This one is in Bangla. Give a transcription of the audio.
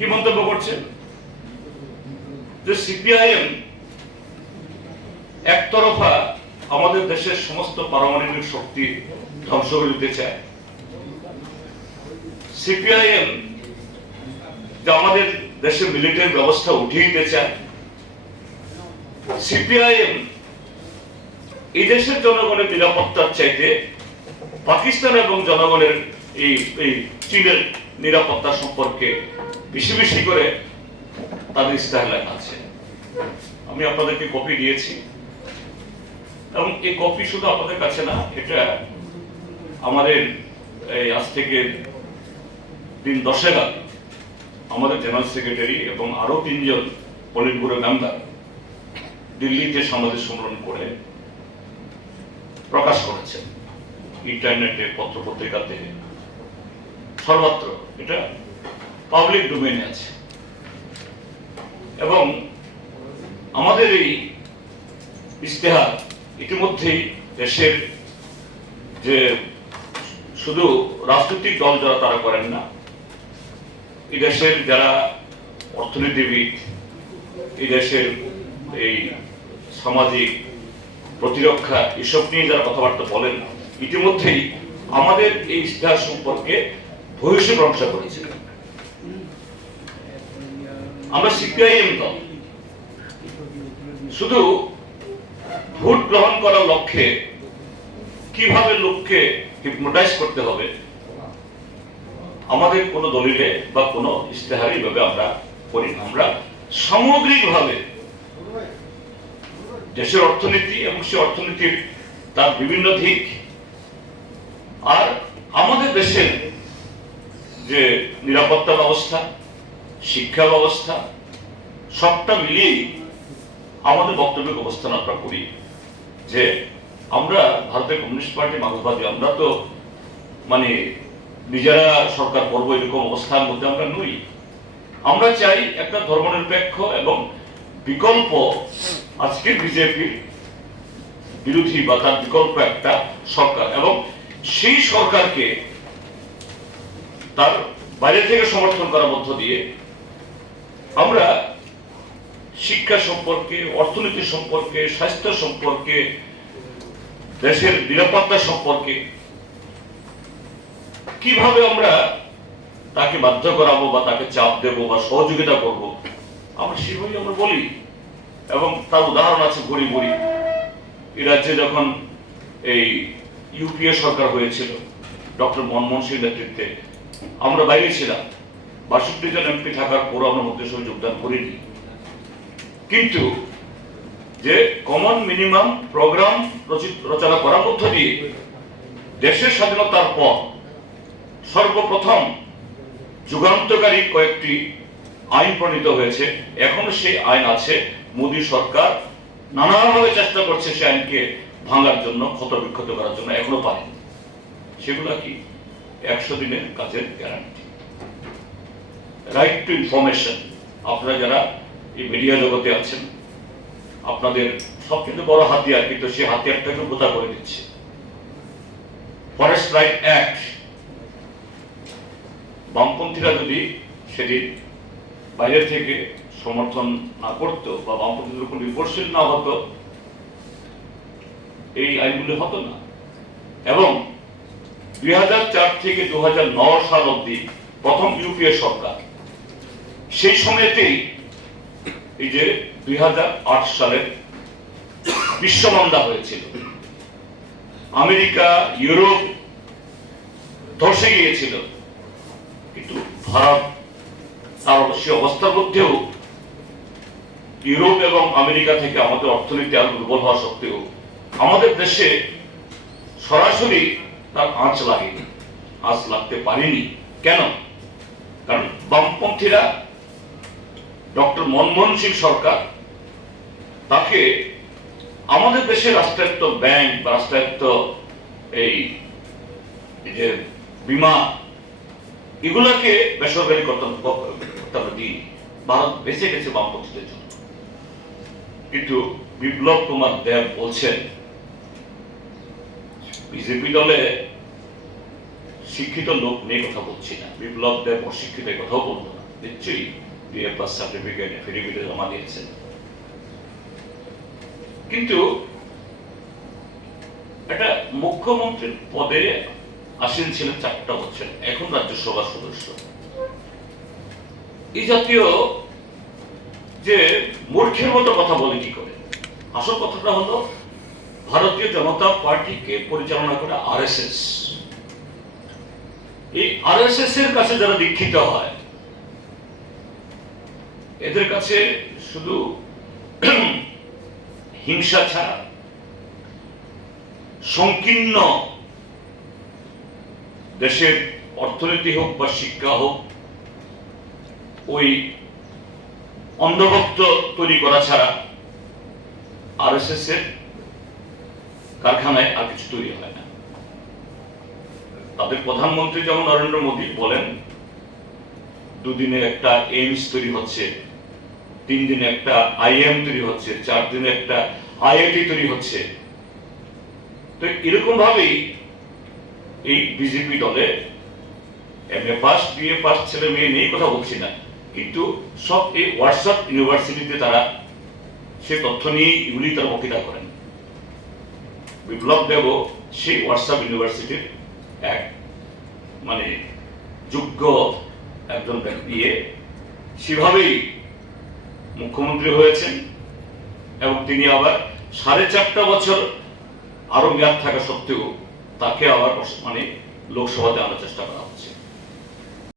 কি মন্তব্য করছেন যে সিপিআইএম একতরফা আমাদের দেশের সমস্ত পারমাণবিক শক্তি ধ্বংস করে দিতে চায়। সিপিআইএম যে আমাদের দেশের মিলিটারি ব্যবস্থা উঠিয়ে দিতে চায়। সিপিআইএম এই দেশের জনগণের নিরাপত্তার চাইতে পাকিস্তান এবং জনগণের এই এই চীনের নিরাপত্তা সম্পর্কে বেশি বেশি করে তাদের ইস্তাহার লেখা আছে। আমি আপনাদেরকে কপি দিয়েছি। এবং এই কপি শুধু আপনাদের কাছে না, এটা আমাদের এই আজ থেকে দিন দশেক আগে আমাদের জেনারেল সেক্রেটারি এবং আরও তিনজন পলিট ব্যুরো মেম্বার দিল্লিতে সাংবাদিক সম্মেলন করে প্রকাশ করেছেন। ইন্টারনেটে পত্র পত্রিকাতে সর্বত্র এটা পাবলিক ডোমেনে আছে। এবং আমাদের এই ইস্তেহার ইতিমধ্যেই দেশের যে শুধু রাজনৈতিক দল যারা তারা করেন না, এই দেশের যারা অর্থনীতিবিদ, এই দেশের এই সামাজিক প্রতিরক্ষা, এসব নিয়ে যারা কথাবার্তা বলেন, ইতিমধ্যেই আমাদের এই ইতিহাস সম্পর্কে ভবিষ্যৎ প্রশংসা করেছে আমরা সিপিআইএম দল শুধু ভোট গ্রহণ করার লক্ষ্যে কীভাবে লোককে হিপনোটাইজ করতে হবে, আমাদের কোনো দলিলে বা কোনো ইশতেহারে ভাবে আমরা করি। আমরা সামগ্রিকভাবে দেশের অর্থনীতি এবং সে অর্থনীতির তার বিভিন্ন দিক আর আমাদের দেশের যে নিরাপত্তা ব্যবস্থা, শিক্ষা ব্যবস্থা, সবটা মিলিয়েই আমাদের বক্তব্যের অবস্থান আমরা করি। যে আমরা ভারতের কমিউনিস্ট পার্টি, মার্ক্সবাদী, আমরা তো মানে নিজেরা সরকার করব এরকম অবস্থার মধ্যে আমরা নই। আমরা চাই একটা ধর্মনিরপেক্ষ এবং বিকল্প, আজকের বিজেপির বিরোধী বা তার বিকল্প একটা সরকার এবং সেই সরকারকে তার বাইরে থেকে সমর্থন করার মধ্য দিয়ে আমরা শিক্ষা সম্পর্কে, অর্থনীতি সম্পর্কে, স্বাস্থ্য সম্পর্কে, দেশের নিরাপত্তা সম্পর্কে কীভাবে আমরা তাকে বাধ্য করাবো বা তাকে চাপ দেব বা সহযোগিতা করব, আমরা সেভাবেই আমরা বলি। এবং তার উদাহরণ আছে গড়ি গড়ি এই রাজ্যে যখন এই ইউপিএ সরকার হয়েছিল, ডক্টর মনমোহন সিং নেতৃত্বে আমরা বাইরে ছিলাম। বাষট্টি জন এমপি থাকার পরও আমরা মন্ত্রিসভায় যোগদান করিনি। কিন্তু যে কমন মিনিমাম প্রোগ্রাম রচনা করার মধ্য দিয়ে দেশের স্বাধীনতার পর সর্বপ্রথম যুগান্তকারী কয়েকটি আইন প্রণীত হয়েছে। এখন সেই আইন আছে। মোদী সরকার নানাভাবে চেষ্টা করছে সে আইনকে ভাঙার জন্য ক্ষত বিক্ষত করার জন্য। এখনও পারেনি। সেগুলো কি? একশো দিনের কাজের গ্যারান্টি রাইট টু ইনফরমেশন আপনারা যারা এই মিডিয়া জগতে আছেন, আপনাদের সবচেয়ে বড় হাতিয়ার, কিন্তু সেই হাতিয়ারটাকে কোথা করে দিচ্ছে। ফরেস্ট রাইট অ্যাক্ট বামপন্থীরা যদি সেদিন বাইরে থেকে সমর্থন না করত বা বামপন্থীদের উপর নির্ভরশীল না হতো, এই আইনগুলি হতো না। এবং দুই হাজার চার থেকে দু সাল অব্দি প্রথম ইউপিএ সরকার। সেই সময়তেই এই যে দুই সালের বিশ্বমন্দা হয়েছিল। আমেরিকা, ইউরোপ ধসে গিয়েছিল। কিন্তু ভারত তার সে অবস্থার মধ্যেও ইউরোপ এবং আমেরিকা থেকে আমাদের অর্থনীতি আরও দুর্বল হওয়া সত্ত্বেও আমাদের দেশে সরাসরি তার আঁচ লাগেনি। আঁচ লাগতে পারেনি। কেন? কারণ বামপন্থীরা ডক্টর মনমোহন সিং সরকার তাকে আমাদের দেশের রাষ্ট্রায়ত্ত ব্যাংক বা রাষ্ট্রায়ত্ত এই যে বিমা, এগুলাকে বেসরকারি কর্তব্য দিই ভারত বেঁচে গেছে বামপন্থীদের জন্য। কিন্তু বিপ্লব কুমার দেব বলছেন বিজেপি দলে শিক্ষিত লোক নিয়ে কথা বলছি না। বিপ্লব দেব অশিক্ষিত কথাও বলব না। নিশ্চয়ই বিএ পাস সার্টিফিকেট এফিডেভিটে জমা দিয়েছেন। কিন্তু একটা মুখ্যমন্ত্রীর পদে আসীন ছিলেন চারটা বছর, এখন রাজ্যসভার সদস্য। এই জাতীয় যে মূর্খের মতো কথা বলে কি করে? আসল কথাটা হলো ভারতীয় জনতা পার্টিকে পরিচালনা করে আরএসএস এই আরএসএস এর কাছে যারা দীক্ষিত হয়, এদের কাছে শুধু হিংসা ছাড়া, সংকীর্ণ দেশের অর্থনীতি হোক বা শিক্ষা হোক, ওই অন্ধভক্ত তৈরি করা ছাড়া আর এস এস এর কারখানায় আর কিছু তৈরি হয় না। তাদের প্রধানমন্ত্রী যেমন নরেন্দ্র মোদী বলেন, দুদিনে একটা এইমস তৈরি হচ্ছে তিন দিনে একটা আইএম তৈরি হচ্ছে চার দিনে একটা আইআইটি তৈরি হচ্ছে। তো এরকম ভাবেই এই বিজেপি দলে M A pass, BA pass, ছেলে মেয়ে নেই কথা বলছি না, কিন্তু সব এই হোয়াটসঅ্যাপ ইউনিভার্সিটিতে তারা সে তথ্য নিয়েই এগুলি তারা বক্তৃতা করেন। বিপ্লব দেব সেই হোয়াটসঅ্যাপ ইউনিভার্সিটির এক মানে যোগ্য একজন ব্যক্তি সেভাবেই মুখ্যমন্ত্রী হয়েছেন এবং তিনি আবার সাড়ে চারটা বছর আরও মেয়াদ থাকা সত্ত্বেও তাকে আবার মানে লোকসভাতে আনার চেষ্টা করা।